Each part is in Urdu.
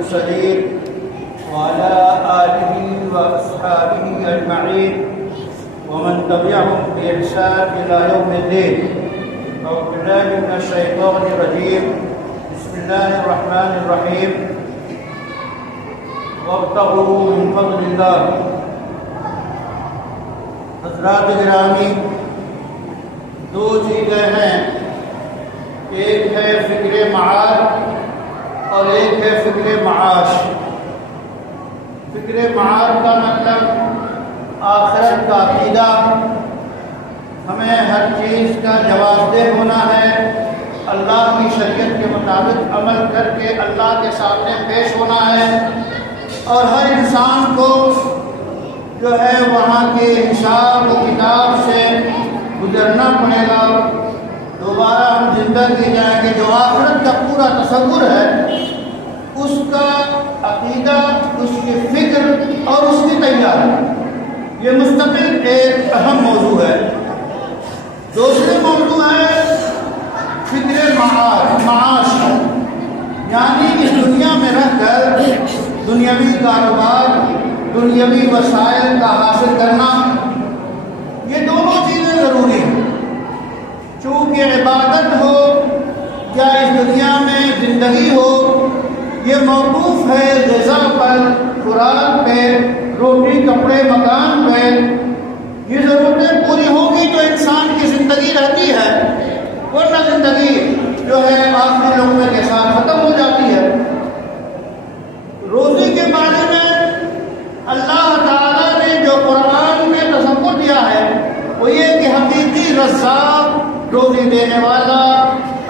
المرسلين وعلى آله وأصحابه أجمعين ومن تبعهم بإحسان إلى يوم الدين. أعوذ بالله من الشيطان الرجيم. بسم الله الرحمن الرحيم. وابتغوا من فضل الله. حضرات گرامی، دو چیزیں ہیں، ایک ہے فکر معاد اور ایک ہے فکر معاش. فکر معاد کا مطلب آخرت کا عقیدہ، ہمیں ہر چیز کا جواب دہ ہونا ہے، اللہ کی شریعت کے مطابق عمل کر کے اللہ کے سامنے پیش ہونا ہے، اور ہر انسان کو جو ہے وہاں کے حساب و کتاب سے گزرنا پڑے گا. دوبارہ ہم زندہ کی جائیں گے. جو آخرت کا پورا تصور ہے، اس کا عقیدہ، اس کی فکر اور اس کی تیاری، یہ مستقل ایک اہم موضوع ہے. دوسرے موضوع ہے فکر معاش، یعنی اس دنیا میں رہ کر دنیاوی کاروبار، دنیاوی وسائل کا حاصل کرنا. یہ دونوں چیزیں ضروری ہیں، چونکہ عبادت ہو یا اس دنیا میں زندگی ہو، یہ موقوف ہے غذا پر، خوراک پہ، روٹی کپڑے مکان پہ. یہ ضرورتیں پوری ہوگی تو انسان کی زندگی رہتی ہے، ورنہ زندگی جو ہے آخری لقمے کے ساتھ ختم ہو جاتی ہے. روزی کے بارے میں اللہ تعالیٰ نے جو قرآن میں تصور دیا ہے وہ یہ کہ حقیقی رزاق، روزی دینے والا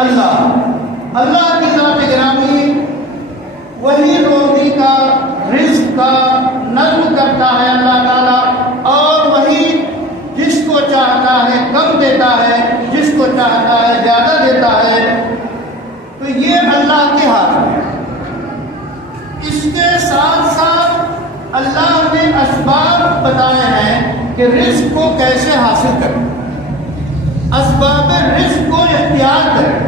اللہ کی ذات گرامی، وہی روزی کا، رزق کا نظم کرتا ہے اللہ تعالیٰ، اور وہی جس کو چاہتا ہے کم دیتا ہے، جس کو چاہتا ہے زیادہ دیتا ہے. تو یہ اللہ کے ہاتھ میں. اس کے ساتھ ساتھ اللہ نے اسباب بتائے ہیں کہ رزق کو کیسے حاصل کریں، اسباب رزق کو اختیار کریں.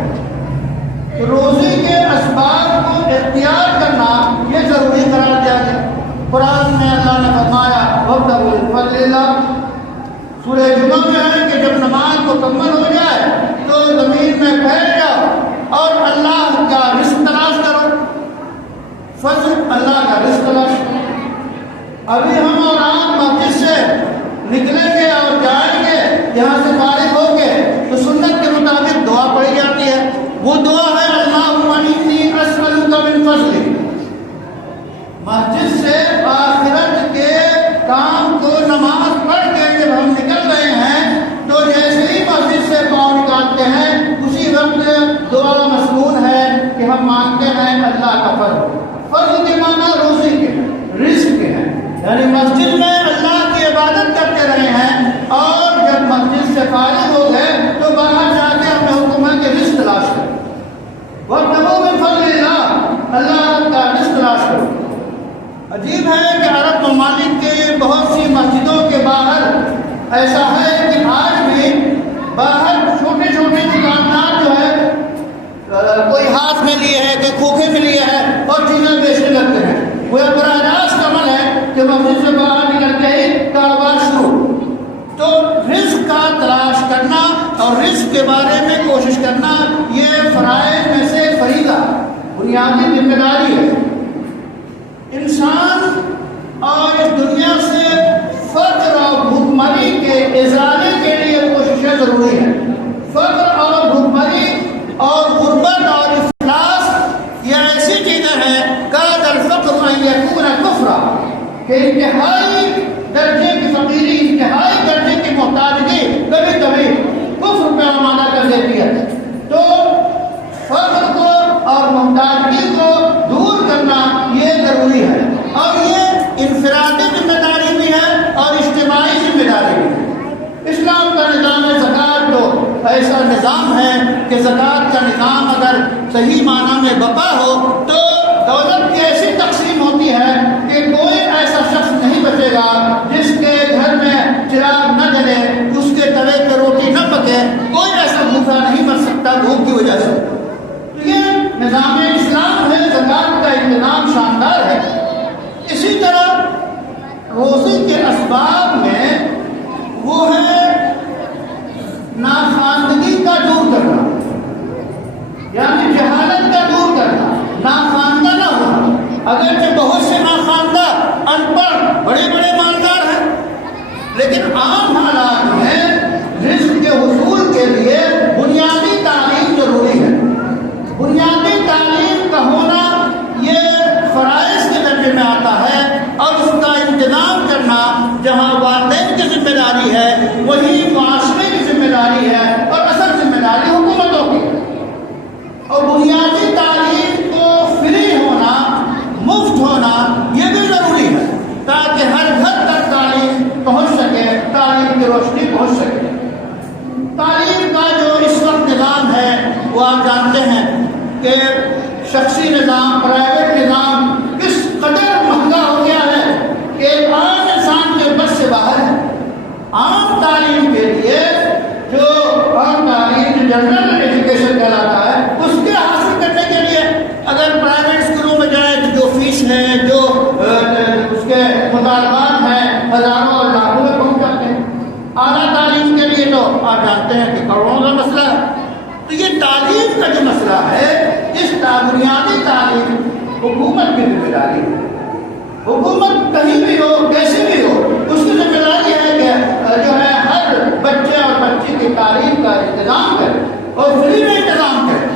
روزی کے اسباب کو اختیار کرنا یہ ضروری قرار دیا گیا. قرآن میں اللہ نے فرمایا وابتغوا من فضل اللہ. سورہ جمعہ میں ہے کہ جب نماز مکمل ہو جائے تو زمین میں پھیل جاؤ اور اللہ کا رزق تلاش کرو. فضل اللہ کا رزق تلاش کرو. ابھی ہم اور آپ مسجد سے نکلیں گے اور جائیں گے، یہاں سے فارغ ہو کے تو سنت کے مطابق دعا پڑھی جاتی ہے. وہ دعا ہے اللہم انی اسألک من فضلک. مسجد سے آخرت کے کام کو نماز پڑھ کے جب ہم نکل رہے ہیں تو جیسے ہی مسجد سے پاؤں نکالتے ہیں اسی وقت دعا مصنون ہے کہ ہم مانگتے ہیں اللہ کا فضل. فضل کے معنی روزی کے ہیں، رزق کے ہیں، یعنی مسجد میں اللہ کی عبادت کرتے رہے ہیں اور جب مسجد سے فارغ ہو گئے تو باہر جا کے اپنے حکم کے رزق تلاش کریں. وابتغوا من فضل اللہ، اللہ کا رزق تلاش کرو. عجیب ہے کہ عرب ممالک کے بہت سی مسجدوں کے باہر ایسا ہے کہ آج بھی باہر چھوٹے چھوٹے دکاندار جو ہے کوئی ہاتھ میں لیے ہے، کوئی کھوکھے میں لیے ہے اور چیزیں بیچنے لگتے ہیں. وہ براہ راست عمل ہے کہ مسجد سے باہر نکلتے ہی کاروبار شروع. تو رزق کا تلاش کرنا اور رزق کے بارے میں کوشش کرنا یہ فرائض میں سے فریضہ، بنیادی ذمہ داری ہے. انسان اور اس دنیا سے فقر اور بھوکمری کے ازالے کے لیے کوششیں ضروری ہیں. فقر اور بھوکمری اور غربت اور افلاس یہ ایسی چیزیں ہیں کاد الفقر ان یکون کفرا، کہ انتہائی درجے کی فقیری، انتہائی درجے کی محتاجگی کبھی کبھی کفر پہ آمادہ کر دیتی ہے. تو فقر کو اور محتاجگی کو دور کرنا یہ ضروری ہے، اور یہ انفرادی ذمہ داری بھی ہے اور اجتماعی ذمہ داری بھی ہے. اسلام کا نظام زکوٰۃ تو ایسا نظام ہے کہ زکوٰۃ کا نظام اگر صحیح معنی میں بپا ہو تو دولت کی ایسی تقسیم ہوتی ہے کہ کوئی ایسا شخص نہیں بچے گا جس کے گھر میں چراغ نہ جلے، اس کے توے پہ روٹی نہ پکے. کوئی ایسا بھوکا نہیں مر سکتا بھوک کی وجہ سے. تو یہ نظام اسلام ہے. زکوٰۃ کا انتظام شاندار روزی کے اسباب میں وہ ہے ناخواندگی کا دور کرنا، یعنی جہالت کا دور کرنا، ناخواندہ نہ ہونا۔ اگرچہ بہت سے ناخواندہ ان پڑھ بڑے بڑے مالدار ہیں، لیکن عام حالات میں رزق کے حصول کے لیے بنیادی تعلیم ضروری ہے۔ بنیادی تعلیم کا ہونا یہ فرائض کے درجے میں آتا ہے، اور اس کا انتظام کرنا جہاں والدین کی ذمہ داری ہے وہی معاشرے کی ذمہ داری ہے، اور اصل ذمہ داری حکومتوں کی۔ اور بنیادی تعلیم کو فری ہونا، مفت ہونا یہ بھی ضروری ہے تاکہ ہر گھر تک تعلیم پہنچ سکے، تعلیم کی روشنی پہنچ سکے۔ تعلیم کا جو اس وقت نظام ہے وہ آپ جانتے ہیں کہ شخصی نظام، پرائیویٹ نظام کس قدر مہنگا ہو گیا ہے کہ ایک عام انسان کے بس سے باہر ہے۔ عام تعلیم کے لیے جو عام تعلیم جو جنرل ایجوکیشن کہلاتا ہے، اس کے حاصل کرنے کے لیے اگر پرائیویٹ اسکولوں میں جائیں تو جو فیس ہے، جو اس کے مطالبات ہیں، ہزاروں اور لاکھوں میں پہنچ جاتے ہیں۔ اعلیٰ تعلیم کے لیے تو آپ جانتے ہیں کہ کروڑوں کا مسئلہ ہے۔ تو یہ تعلیم کا جو مسئلہ ہے، اس بنیادی تعلیم حکومت کی ذمہ داری ہے۔ حکومت کہیں بھی ہو، کیسے بھی ہو، اس کی ذمہ داری ہے کہ جو ہے ہر بچے اور بچی کی تعلیم کا انتظام کرے اور فری میں انتظام کرے،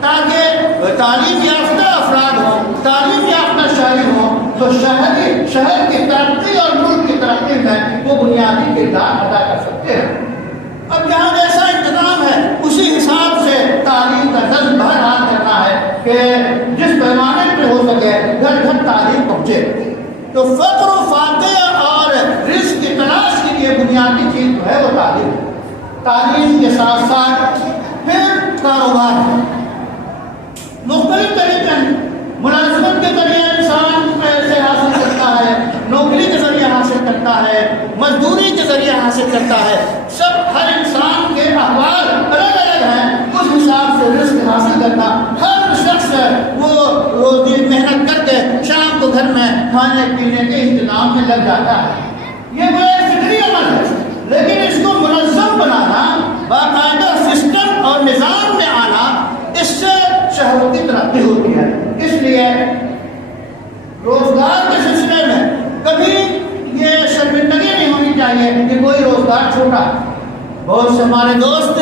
تاکہ تعلیم یافتہ افراد ہوں، تعلیم یافتہ شہری ہوں تو شہر کی ترقی اور ملک کی ترقی میں وہ بنیادی کردار ادا کر سکتے ہیں۔ اب جہاں جیسا انتظام ہے اسی حساب سے تعلیم کا نظم بہرحال کرنا ہے کہ جس پیمانے پہ ہو سکے گھر گھر تعلیم پہنچے۔ تو فقر و فاقہ اور رزق کی تلاش کے لیے بنیادی چیز جو ہے وہ تعلیم۔ تعلیم کے ساتھ ساتھ پھر کاروبار مختلف طریقے ہیں۔ ملازمت کے ذریعے انسان پیسے حاصل کرتا ہے، نوکری کے ذریعے حاصل کرتا ہے، مزدوری کے ذریعے حاصل کرتا ہے۔ سب ہر انسان کے احوال الگ الگ ہیں، اس حساب سے رزق حاصل کرنا۔ ہر شخص وہ روزی محنت کر کے شام کو گھر میں کھانے پینے کے انتظام میں لگ جاتا ہے۔ یہ وہ ایک فطری عمل ہے، لیکن اس کو منظم بنانا، باقاعدہ سسٹم اور نظام میں آنا، اس سے شہروں کی ترقی ہوتی ہے۔ اس لیے روزگار کے سلسلے میں کبھی یہ شرمندگی نہیں ہونی چاہیے کہ کوئی روزگار چھوٹا۔ بہت سے ہمارے دوست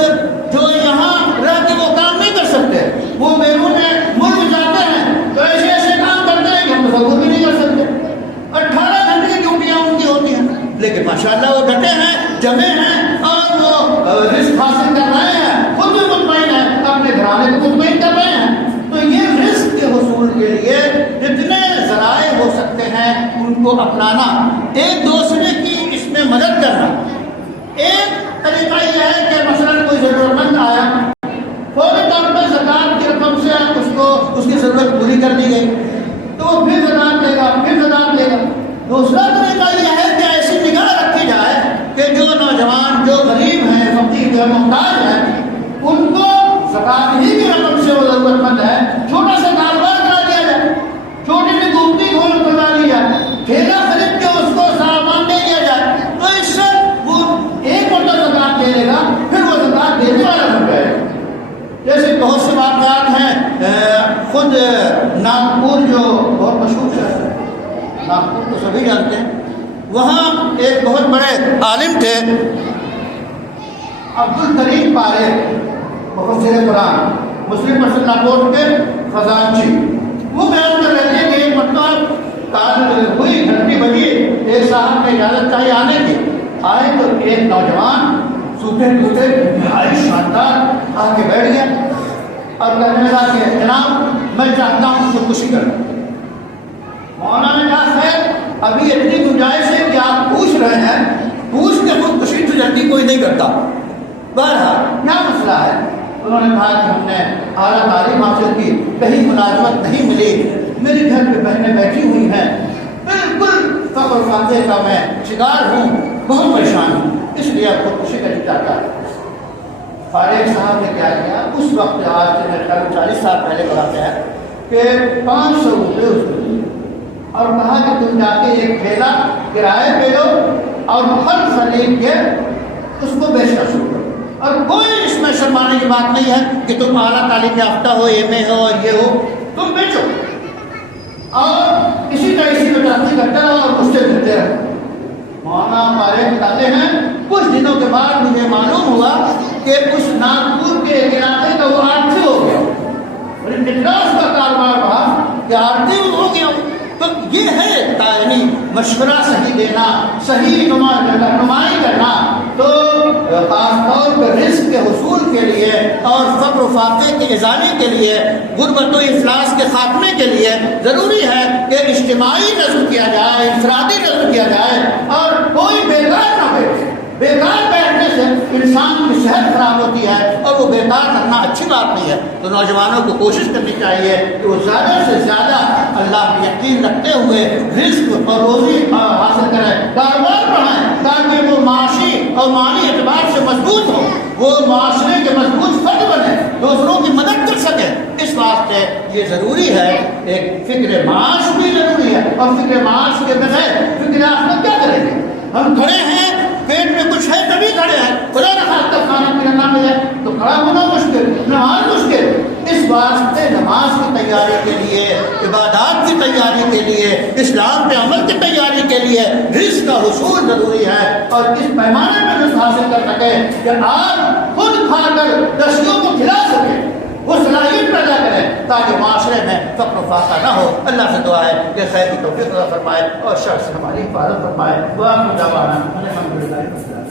جو یہاں رہ کے وہ کام نہیں کر سکتے، وہ بیرون ملک جاتے ہیں تو ایسے ایسے کام کرتے ہیں کہ ہم تصور بھی نہیں کر سکتے۔ 18 گھنٹے کی ڈیوٹیاں ان کی ہوتی ہیں، لیکن ماشاءاللہ وہ ڈٹے ہیں، جمے ہیں، اور وہ رزق حاصل کر رہے ہیں، خود بھی مطمئن ہیں، اپنے گھرانے کو مطمئن کر رہے ہیں۔ تو یہ رزق کے حصول کے لیے جتنے ذرائع ہو سکتے ہیں ان کو اپنانا، ایک دوسرے کی اس میں مدد کرنا۔ ایک طریقہ یہ ہے کہ مثلاً کوئی ضرورت مند آیا، فوری طور پر زکوٰۃ کی رقم سے اس کی ضرورت پوری کر دی گئی تو وہ پھر زکوٰۃ لے گا، پھر زکوٰۃ لے گا۔ دوسرا طریقہ یہ ہے کہ ایسی نگاہ رکھی جائے کہ جو نوجوان، جو غریب ہیں، فقیر ہیں، محتاج ہیں، ان کو زکوٰۃ ہی کی رقم سے وہ ضرورت مند ہے، چھوٹا سا کاروبار کرا دیا جائے، چھوٹی سی گمٹی کھول کروا دی جائے، ٹھیلا خرید کے اس کو سامان دے دیا جائے، تو اس سے وہ ایک مرتبہ زکوٰۃ دے گا، پھر وہ زکوٰۃ دینے والا بن جائے گا۔ جیسے بہت سے واقعات ہیں، خود ناگپور جو بہت مشہور شہر ہے، ناگپور تو سبھی جانتے ہیں، وہاں ایک بہت بڑے عالم تھے عبدالکریم پارے، مفسر قرآن، مسلم پرسن لاہور کے خزانچی۔ وہ بیان کر رہے تھے کہ ایک مرتبہ ہوئی، گھنٹی بجی، ایک صاحب نے اجازت چاہیے آنے کی، آئے تو ایک نوجوان سوکھے ٹوٹے نہایت شاندار آ کے بیٹھ گیا اور کہنے لگا کہ جناب میں چاہتا ہوں خودکشی کروں۔ مولانا نے کہا خیر ابھی اتنی گنجائش ہے کہ آپ پوچھ رہے ہیں، پوچھ کے خودکشی تو جلدی کوئی نہیں کرتا۔ بہرحال کیا مسئلہ ہے؟ انہوں نے کہا کہ ہم نے اعلیٰ تعلیم حاصل کی، کہیں ملازمت نہیں ملی، میرے گھر پہ بہنیں بیٹھی ہوئی ہیں، بالکل فقر فاقے کا میں شکار ہوں، بہت پریشان ہوں، اس لیے آپ خودکشی کرنا چاہتا ہے۔ فارغ صاحب نے کیا کیا اس وقت، آج سے میرے خیال 40 سال پہلے کا واقعہ ہے، کہ 500 روپے اس کو اور کہا کہ تم جا کے ایک ٹھیلا کرائے پہ لو اور پھل خرید کے اس کو بیچنا شروع کرو. اور کوئی اس میں شرمانے کی بات نہیں ہے کہ تم اعلیٰ تعلیم یافتہ ہو، ایم اے ہو اور یہ ہو، تم بیچو اور اسی طرح اسی میں ترقی کرتے رہو اور مجھ سے ملتے رہو. مولانا ہمارے بتاتے ہیں کچھ دنوں کے بعد مجھے معلوم ہوا کہ اس ناگپور کے ایک علاقے کا وہ آرٹھی ہو گیا اور اتنا اس کا کاروبار بڑھا کہ آرٹھی ہو گیا. تو یہ ہے تعلیمی مشورہ صحیح دینا، صحیح رہنمائی کرنا. تو خاص طور پہ رزق کے حصول کے لیے اور فقر و فاقے کے ازالے کے لیے، غربت و افلاس کے خاتمے کے لیے ضروری ہے کہ اجتماعی نظم کیا جائے، انفرادی نظم کیا جائے اور کوئی بیکار نہ بیٹھے. بیکار بیٹھنے سے انسان کی صحت خراب ہوتی ہے اور وہ بیکار کرنا اچھی بات نہیں ہے. تو نوجوانوں کو کوشش کرنی چاہیے کہ وہ زیادہ سے زیادہ اللہ پر یقین رکھتے ہوئے رزق اور روزی حاصل کریں، کاروبار بڑھائیں تاکہ وہ معاشی اور مالی اعتبار سے مضبوط ہو، وہ معاشرے کے مضبوط فرد بنے، دوسروں کی مدد کر سکے. اس واسطے یہ ضروری ہے. ایک فکر معاش بھی ضروری ہے اور فکر معاش کے بغیر فکر آخرت کیا کریں گے؟ ہم کھڑے ہیں، پیٹ میں کچھ ہے تبھی کھڑے ہیں، خدا نہ خواستہ کھانا پینا نہ ملے تو کھڑا ہونا مشکل، نماز مشکل. اس واسطے نماز کی تیاری کے لیے، عبادات کی تیاری کے لیے، اسلام کے عمل کی تیاری کے لیے رزق کا حصول ضروری ہے. اور اس پیمانے میں رزق حاصل کر سکے کہ آپ خود کھا کر دسیوں کو کھلا سکیں، وہ صلاحیت پیدا کریں تاکہ معاشرے میں فقر و فاقہ نہ ہو. اللہ سے دعا ہے کہ خیر کی توفیق عطا فرمائے اور شر سے ہماری حفاظت فرمائے. دعا دعوانا الحمدللہ.